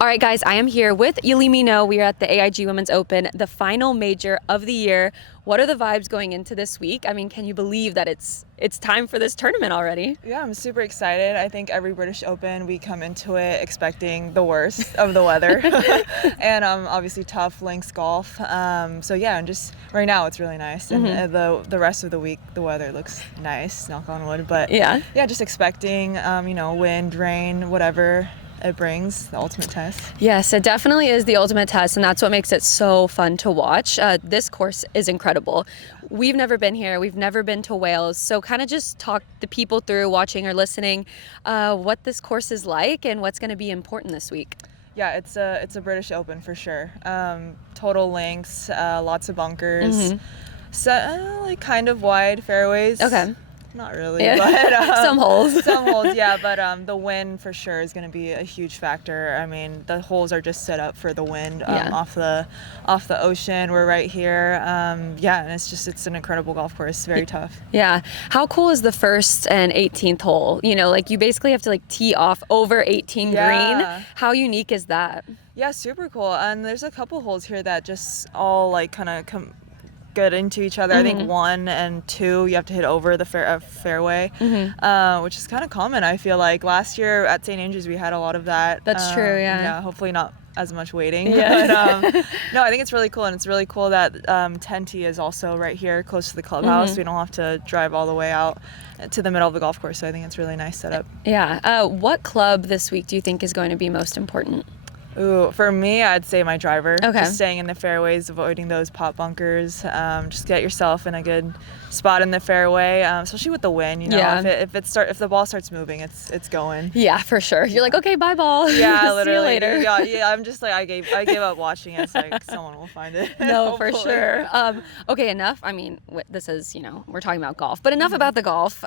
All right, guys, I am here with Yulimino. We are at the AIG Women's Open, the final major of the year. What are the vibes going into this week? I mean, can you believe that it's time for this tournament already? Yeah, I'm super excited. I think every British Open, we come into it expecting the worst of the weather. And obviously tough links golf. So yeah, and just right now it's really nice. And the rest of the week, the weather looks nice, knock on wood. But yeah, just expecting, wind, rain, whatever it brings, the ultimate test. Yes, it definitely is the ultimate test, and that's what makes it so fun to watch. This course is incredible. We've never been here. We've never been to Wales. So kind of just talk the people through watching or listening what this course is like and what's going to be important this week. Yeah, it's a British Open for sure. Total links, lots of bunkers. So, kind of wide fairways. Okay. Not really, but some holes. Some holes, yeah. But the wind for sure is going to be a huge factor. I mean, the holes are just set up for the wind off the ocean. We're right here, and it's an incredible golf course. Very tough. Yeah. How cool is the first and 18th hole? You basically have to tee off over 18 green. How unique is that? Yeah, super cool. And there's a couple holes here that just all kind of get into each other. I think 1 and 2 you have to hit over the fairway, which is kind of common. I feel like last year at St. Andrews we had a lot of that. That's true. Yeah, hopefully not as much waiting. Yeah. But no, I think it's really cool, and it's really cool that 10T is also right here close to the clubhouse. We don't have to drive all the way out to the middle of the golf course, so I think it's a really nice setup. Yeah. What club this week do you think is going to be most important? Ooh, for me, I'd say my driver. Okay. Just staying in the fairways, avoiding those pot bunkers. Just get yourself in a good spot in the fairway, especially with the wind. Yeah. If the ball starts moving, it's going. Yeah, for sure. You're like, okay, bye ball. Yeah, literally. See you later. Yeah. I'm just like I gave up watching it. It's like someone will find it. No, for sure. Okay, enough. I mean, this is we're talking about golf, but enough about the golf.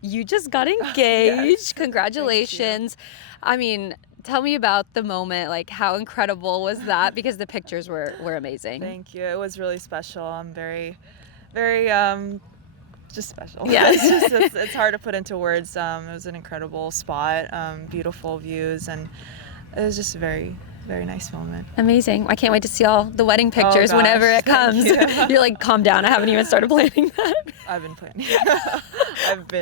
You just got engaged. Yes. Congratulations. I mean, tell me about the moment, how incredible was that? Because the pictures were amazing. Thank you. It was really special. I'm very, very, just special. Yeah. It's hard to put into words. It was an incredible spot, beautiful views, and it was just a very, very nice moment. Amazing. I can't wait to see all the wedding pictures whenever it comes. You're like, calm down. I haven't even started planning that. I've been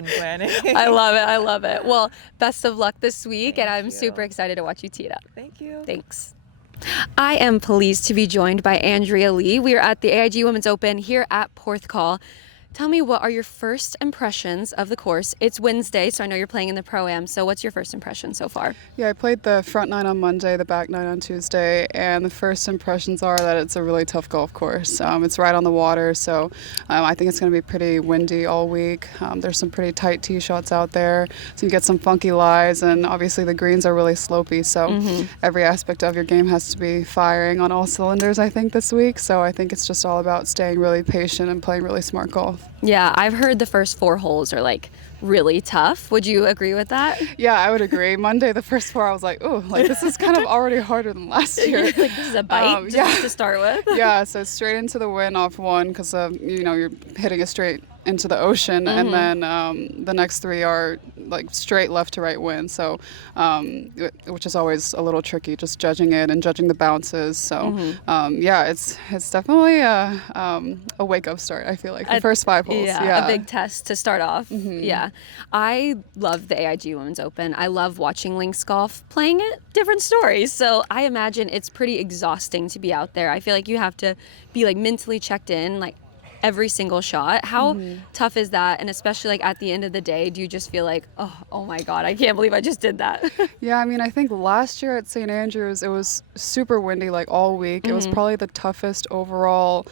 planning. I love it. Well, best of luck this week, and I'm super excited to watch you tee it up. Thank you. Thanks. I am pleased to be joined by Andrea Lee. We are at the AIG Women's Open here at Porthcawl. Tell me, what are your first impressions of the course? It's Wednesday, so I know you're playing in the Pro-Am, so what's your first impression so far? Yeah, I played the front nine on Monday, the back nine on Tuesday, and the first impressions are that it's a really tough golf course. It's right on the water, so I think it's going to be pretty windy all week. There's some pretty tight tee shots out there, so you get some funky lies, and obviously the greens are really slopey, so every aspect of your game has to be firing on all cylinders, I think, this week. So I think it's just all about staying really patient and playing really smart golf. Yeah, I've heard the first 4 holes are really tough. Would you agree with that? Yeah, I would agree. Monday, the first 4, I was like, ooh, this is kind of already harder than last year. This is a bite to start with. Yeah, so straight into the wind off 1 because you're hitting it straight into the ocean, and then the next 3 are straight left to right wind, so which is always a little tricky, just judging it and judging the bounces. So it's definitely a wake up start. I feel like the first 5 holes. Yeah, a big test to start off. Yeah, I love the AIG Women's Open. I love watching links golf. Playing it, different stories. So I imagine it's pretty exhausting to be out there. I feel like you have to be mentally checked in every single shot. How tough is that? And especially at the end of the day, do you just feel like, oh my God, I can't believe I just did that? Yeah, I mean, I think last year at St. Andrews, it was super windy all week. It was probably the toughest overall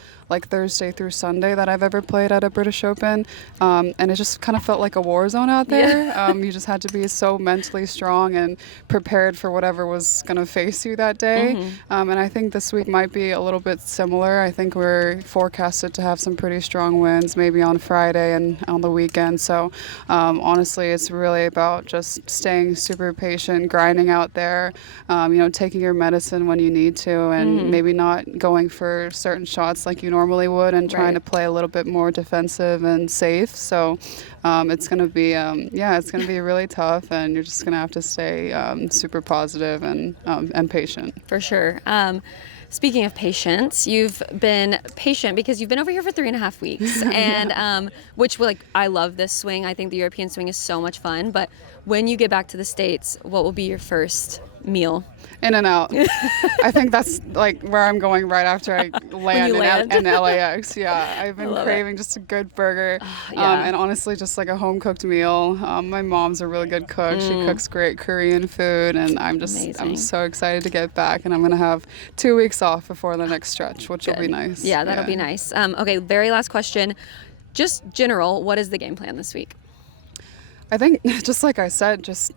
Thursday through Sunday that I've ever played at a British Open. And it just kind of felt like a war zone out there. Yeah. You just had to be so mentally strong and prepared for whatever was going to face you that day. And I think this week might be a little bit similar. I think we're forecasted to have some pretty strong winds, maybe on Friday and on the weekend. So honestly, it's really about just staying super patient, grinding out there, taking your medicine when you need to, and maybe not going for certain shots like you normally normally would and trying to play a little bit more defensive and safe. So it's going to be, it's going to be really tough, and you're just going to have to stay super positive and patient. For sure. Speaking of patience, you've been patient because you've been over here for 3.5 weeks, and which, like, I love this swing. I think the European swing is so much fun. But when you get back to the States, what will be your first meal? In and out. I think that's like where I'm going right after I land in LAX. Yeah, I've been craving just a good burger, and honestly, just like a home cooked meal. My mom's a really good cook. She cooks great Korean food, and I'm so excited to get back. And I'm gonna have 2 weeks off before the next stretch, which will be nice. Yeah, that'll be nice. Okay, very last question. Just general, what is the game plan this week? I think, just like I said, just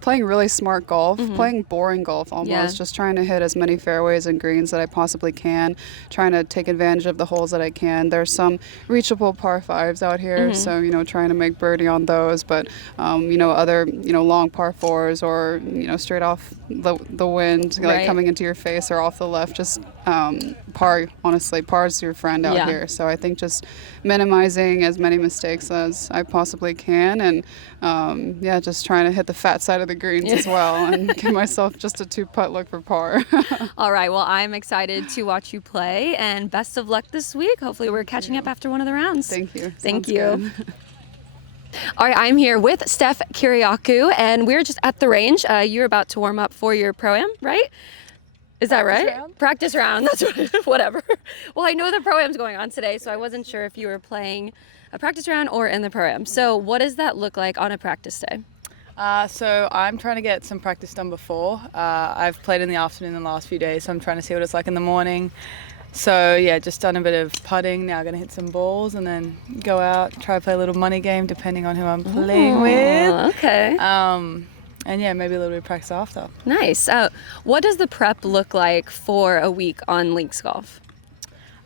playing really smart golf, playing boring golf almost, just trying to hit as many fairways and greens that I possibly can, trying to take advantage of the holes that I can. There's some reachable par fives out here, so, trying to make birdie on those, but, other, long par fours or, straight off the wind, like coming into your face or off the left, just par's your friend out here. So I think just minimizing as many mistakes as I possibly can, and just trying to hit the fat side of the greens as well and give myself just a 2-putt look for par. All right, well, I'm excited to watch you play, and best of luck this week. Hopefully we're catching up after one of the rounds. Thank you. Thank you. All right, I'm here with Steph Kyriacou, and we're just at the range. You're about to warm up for your Pro-Am, right? Is that right? Round? Practice round. That's whatever. Well, I know the Pro-Am's going on today, so I wasn't sure if you were playing a practice round or in the Pro-Am. So what does that look like on a practice day? So I'm trying to get some practice done before. I've played in the afternoon the last few days, so I'm trying to see what it's like in the morning. So yeah, just done a bit of putting. Now going to hit some balls and then go out, try to play a little money game depending on who I'm playing with. Okay. And yeah, maybe a little bit of practice after. Nice. What does the prep look like for a week on links golf?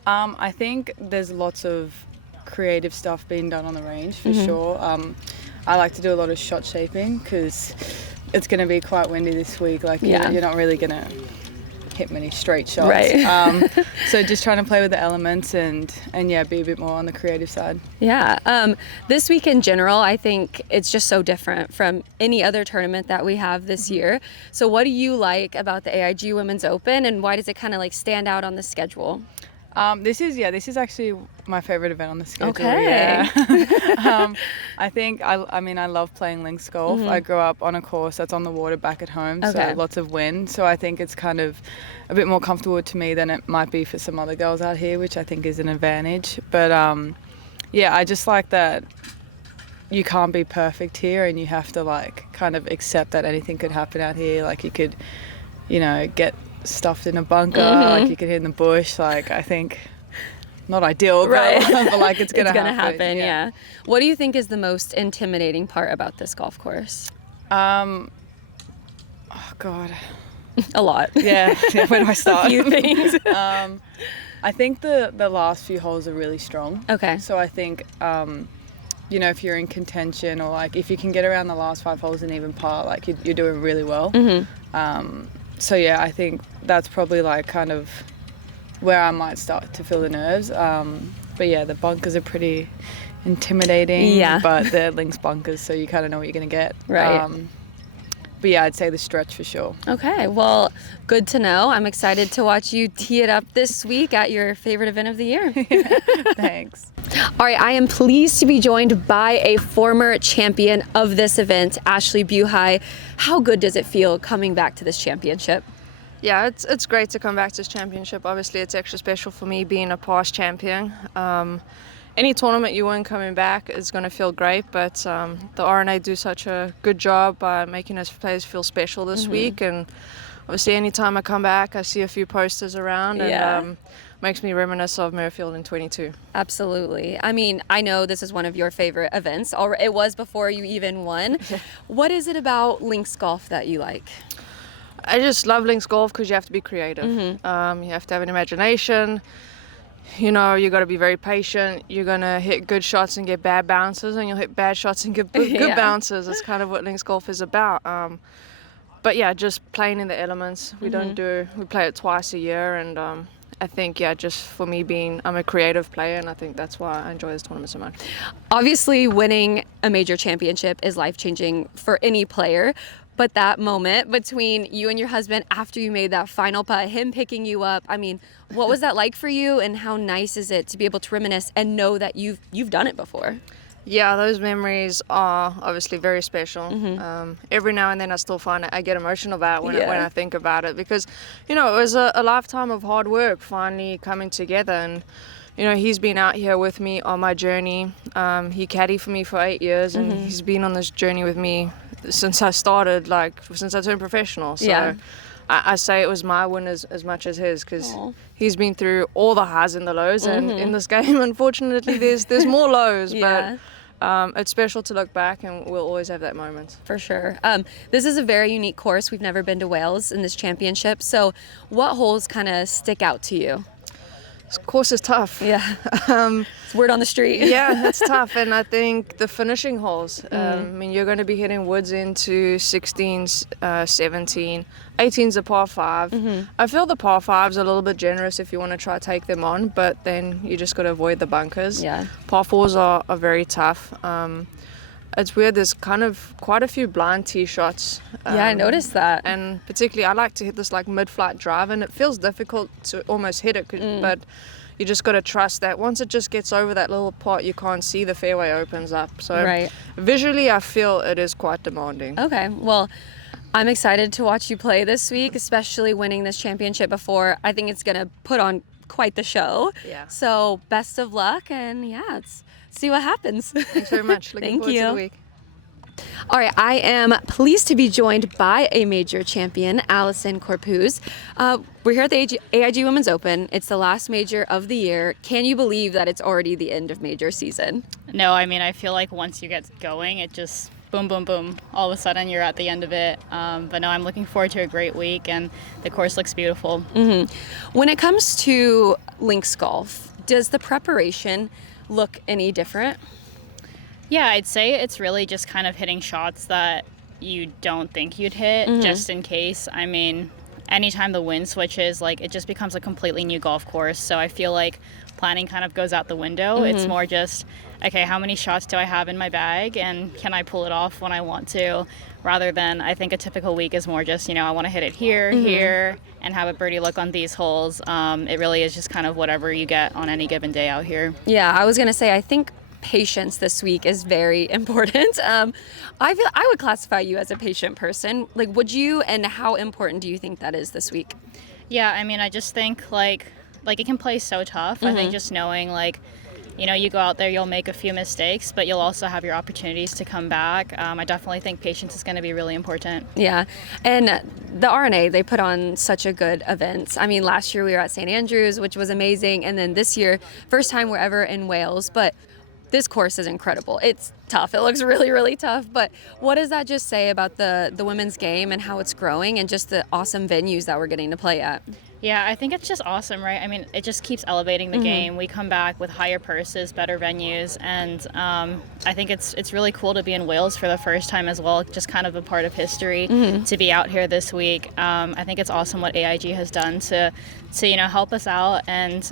I think there's lots of creative stuff being done on the range for sure. I like to do a lot of shot shaping because it's going to be quite windy this week. Like you're not really going to hit many straight shots. Right. So just trying to play with the elements and be a bit more on the creative side. Yeah. This week in general, I think it's just so different from any other tournament that we have this year. So what do you like about the AIG Women's Open, and why does it kind of like stand out on the schedule? This is actually my favorite event on the schedule. Okay. Yeah. I think I love playing links golf. I grew up on a course that's on the water back at home, so lots of wind. So I think it's kind of a bit more comfortable to me than it might be for some other girls out here, which I think is an advantage. But I just like that you can't be perfect here, and you have to like kind of accept that anything could happen out here. Like you could, get stuffed in a bunker, like you could hit in the bush. Like I think not ideal, but like it's gonna happen. Yeah. What do you think is the most intimidating part about this golf course? Oh God, a lot. Yeah. Where do I start? A few things. I think the last few holes are really strong. Okay. So I think if you're in contention, or like if you can get around the last 5 holes and even par, like you're doing really well. So yeah, I think that's probably like kind of where I might start to feel the nerves. But yeah, the bunkers are pretty intimidating. Yeah. But they're links bunkers, so you kind of know what you're going to get. Right. But yeah, I'd say the stretch for sure. Okay, well, good to know. I'm excited to watch you tee it up this week at your favorite event of the year. Thanks. All right, I am pleased to be joined by a former champion of this event, Ashley Buhai. How good does it feel coming back to this championship? Yeah, it's great to come back to this championship. Obviously, it's extra special for me being a past champion. Any tournament you win coming back is going to feel great, but the RNA do such a good job by making us players feel special this week. And obviously, anytime I come back, I see a few posters around, and makes me reminisce of Muirfield in 22. Absolutely. I mean, I know this is one of your favorite events. It was before you even won. What is it about links golf that you like? I just love links golf because you have to be creative. You have to have an imagination. You got to be very patient. You're going to hit good shots and get bad bounces, and you'll hit bad shots and get good bounces. That's kind of what links golf is about. But yeah, just playing in the elements. We play it twice a year, and I think, yeah, just for me I'm a creative player, and I think that's why I enjoy this tournament so much. Obviously, winning a major championship is life-changing for any player. But that moment between you and your husband after you made that final putt, him picking you up, I mean, what was that like for you, and how nice is it to be able to reminisce and know that you've done it before? Yeah, those memories are obviously very special. Every now and then I still find I get emotional about it when I think about it, because, you know, it was a lifetime of hard work finally coming together. And, you know, he's been out here with me on my journey. He caddied for me for 8 years, and he's been on this journey with me since I started, since I turned professional. So I say it was my win as much as his, because he's been through all the highs and the lows. And in this game, unfortunately, there's more lows. But it's special to look back, and we'll always have that moment. For sure. This is a very unique course. We've never been to Wales in this championship. So what holes kind of stick out to you? This course is tough. Yeah. It's word on the street. Yeah, it's tough. And I think the finishing holes, I mean, you're going to be hitting woods into 16s, 17, 18's a par 5. I feel the par 5's a little bit generous if you want to try to take them on, but then you just got to avoid the bunkers. Yeah. Par 4's are very tough. It's weird, there's kind of quite a few blind tee shots. Yeah, I noticed that. And particularly, I like to hit this like mid-flight drive, and it feels difficult to almost hit it, but you just got to trust that once it just gets over that little pot you can't see, the fairway opens up. So visually, I feel it is quite demanding. Okay, well, I'm excited to watch you play this week, especially winning this championship before. I think it's going to put on quite the show. Yeah. So best of luck, and let's see what happens. Thanks very much. Looking forward to the week. All right, I am pleased to be joined by a major champion, Allison Corpuse. We're here at the AIG Women's Open. It's the last major of the year. Can you believe that it's already the end of major season? No, I mean, I feel like once you get going, it just boom, boom, boom. All of a sudden, you're at the end of it. But no, I'm looking forward to a great week, and the course looks beautiful. When it comes to links golf, does the preparation look any different? Yeah, I'd say it's really just kind of hitting shots that you don't think you'd hit, just in case. I mean, anytime the wind switches, it just becomes a completely new golf course. So I feel like planning kind of goes out the window. It's more just, okay, how many shots do I have in my bag, and can I pull it off when I want to? Rather than, I think a typical week is more just, I want to hit it here, here, and have a birdie look on these holes. It really is just kind of whatever you get on any given day out here. Yeah, I was going to say, I think patience this week is very important. I would classify you as a patient person. Would you, and how important do you think that is this week? Yeah, I mean, I just think it can play so tough. I think just knowing you go out there, you'll make a few mistakes, but you'll also have your opportunities to come back. I definitely think patience is going to be really important. Yeah, and the RNA, they put on such a good event. I mean, last year we were at St. Andrews, which was amazing, and then this year, first time we're ever in Wales, but this course is incredible. It's tough. It looks really, really tough. But what does that just say about the women's game and how it's growing, and just the awesome venues that we're getting to play at? Yeah, I think it's just awesome, right? I mean, it just keeps elevating the game. We come back with higher purses, better venues, and I think it's really cool to be in Wales for the first time as well, just kind of a part of history to be out here this week. I think it's awesome what AIG has done to help us out and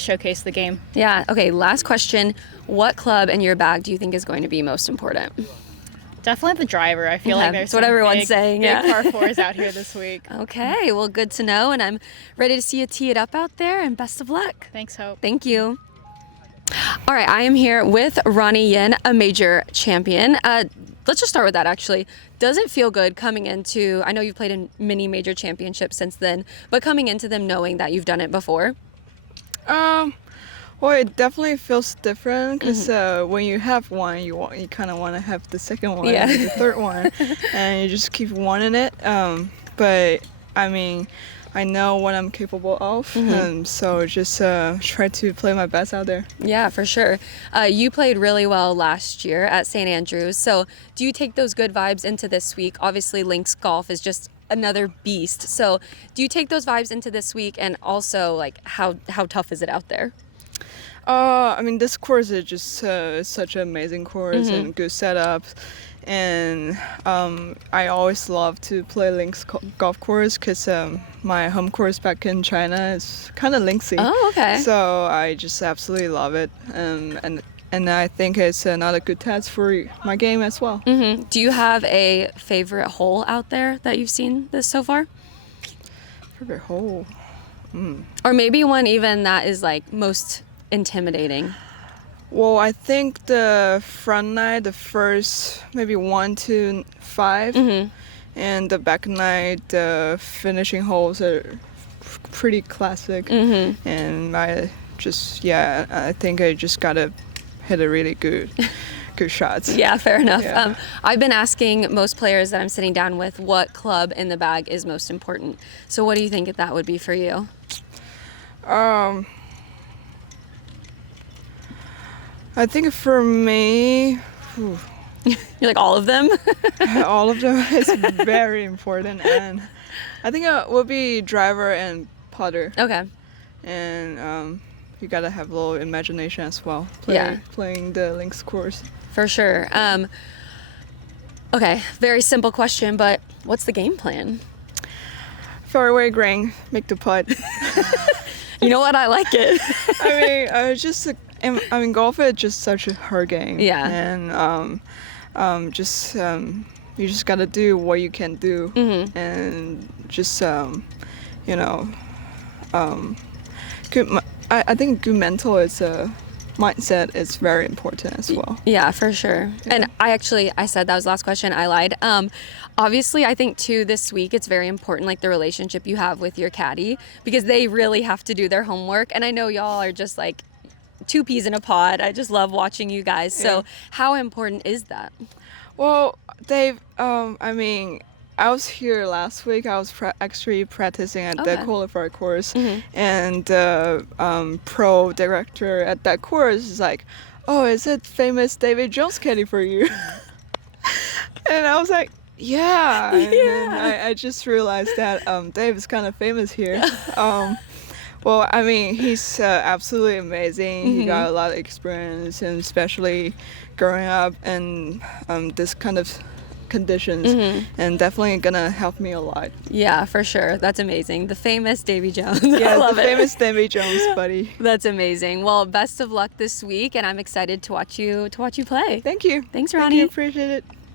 showcase the game. Yeah, okay, last question. What club in your bag do you think is going to be most important? Definitely the driver. I feel like there's what everyone's saying. Big par fours out here this week. Okay, well, good to know, and I'm ready to see you tee it up out there, and best of luck. Thanks, Hope. Thank you. All right, I am here with Ruoning Yin, a major champion. Let's just start with that, actually. Does it feel good coming into, I know you've played in many major championships since then, but coming into them knowing that you've done it before? Well, it definitely feels different because when you have one, you kind of want to have the second one and the third one, and you just keep wanting it. But I mean, I know what I'm capable of, so just try to play my best out there. Yeah, for sure. You played really well last year at St. Andrews. So do you take those good vibes into this week? Obviously, links golf is just another beast. So do you take those vibes into this week, and also how tough is it out there? I mean, this course is just such an amazing course and good setup, and I always love to play links golf course because my home course back in China is kind of linksy. Oh, okay. So I just absolutely love it, and I think it's another good test for my game as well. Mm-hmm. Do you have a favorite hole out there that you've seen this so far? Favorite hole? Or maybe one even that is like most intimidating. Well, I think the front nine, the first maybe 1 to 5, and the back nine, the finishing holes are pretty classic. And I think I just gotta hit a really good shots. Yeah, fair enough. Yeah. I've been asking most players that I'm sitting down with what club in the bag is most important. So what do you think that would be for you? I think for me, You're like all of them? all of them is very important, and I think it will be driver and putter. Okay. And you gotta have a little imagination as well. Yeah. Playing the links course. For sure. Okay, very simple question, but what's the game plan? Fairway green, make the putt. You know what? I like it. I mean, golf is just such a hard game. Yeah. And you just gotta do what you can do, and just I think good mental mindset is very important as well. Yeah, for sure. Yeah. And I said that was the last question. I lied. Obviously, I think too this week it's very important, like the relationship you have with your caddy, because they really have to do their homework. And I know y'all are just like 2 peas in a pod. I just love watching you guys. So how important is that? Well, Dave, I was here last week. I was actually practicing at the qualifier course, and the pro director at that course is like, "Oh, is it famous David Jones caddy for you?" And I was like, "Yeah." And then I just realized that Dave is kind of famous here. Well, I mean, he's absolutely amazing. He got a lot of experience, and especially growing up in this kind of conditions, and definitely gonna help me a lot. Yeah, for sure. That's amazing. The famous Davy Jones. Yeah, I love the it. famous Davy Jones buddy. That's amazing. Well, best of luck this week, and I'm excited to watch you play. Thank you. Thanks, Thank Ronnie. you. Appreciate it.